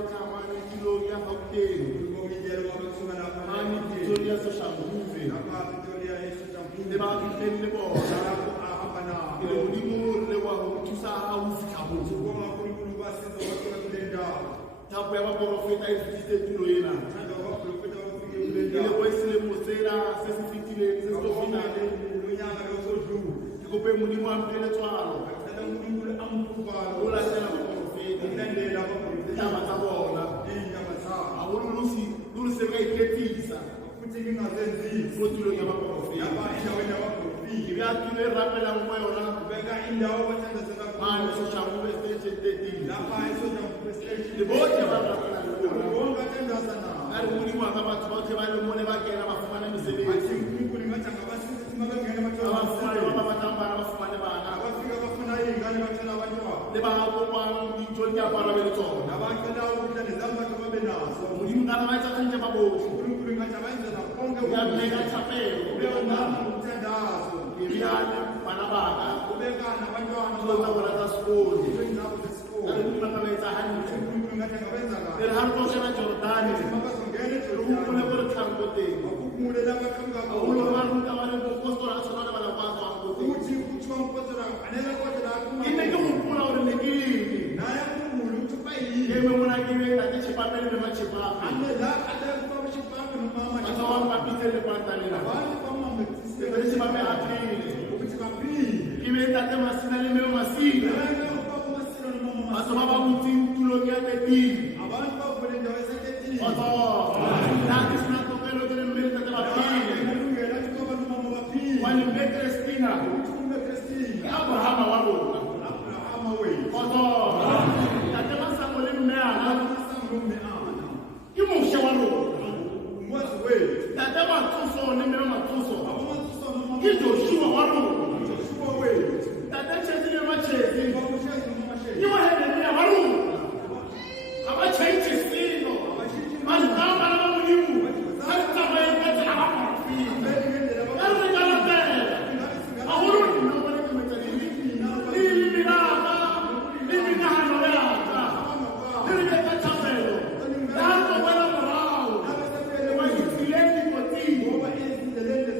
utamani kiloria hakuteni. Mani Victoria so shambuve. Leba kitende bo. Ile ulimu le wa kutusa hausi kabuzo. Tapo ya profeta ifite tulo yena. Ile boisile mosera sesifitile sesofina. Ikope mulimu ampele twalo. Ola tena profeta. Ndendela profeta. Tama tabona. Awolo lusi luseka iketisa. Kutinga zenzi. Fotulo ya profeta. Yaba ina wa profeta. Ibiyatule rapela moyo na kubeka indawo batanda zaka. Mani so shamu stage 13. Lapa iso shamu stage. Liboje baba kana bonga tenda sana. Ari muri mwa kama tsote bali mone bakena bafumana misebe. Ati kuri matanga basi tumagana matanga. Abafumana baba batamba abafumana bana. Abafika bafuna ingane batana banywa. Leba ko kwa njoli ya para belito. Nabakela ukita nizamba kama benazo. Muri mngana maita kanje baboshi. Kuri ngacha maita na konga. Ya mega chapelo. Ubona mtendazo. Iriana banabaka. Ubeka na banywa ndoza wala school. Ari muri mngana maita hani. Kuri ngacha kabenza ka. Era harko kana Jordan. Ukule bora tangote. Ukule laba kanga. Ulo waru kawale posto na sona bala kwazo angote. Uchi kuchwa mpozo na anela kwa tena. Imeke mukula ore negili. Na ya kumulu tupai. Yeme mwana kiwe tati chipapele mema chipa. Anela ata kwa chipape mama. Atawa mapite le pantalina. Bali kama mtisi. Bali chipape atini. Uchipapi. Kiwe tati masina le mema masina. Masina le mama. Masoma ba muti tulo kia teti.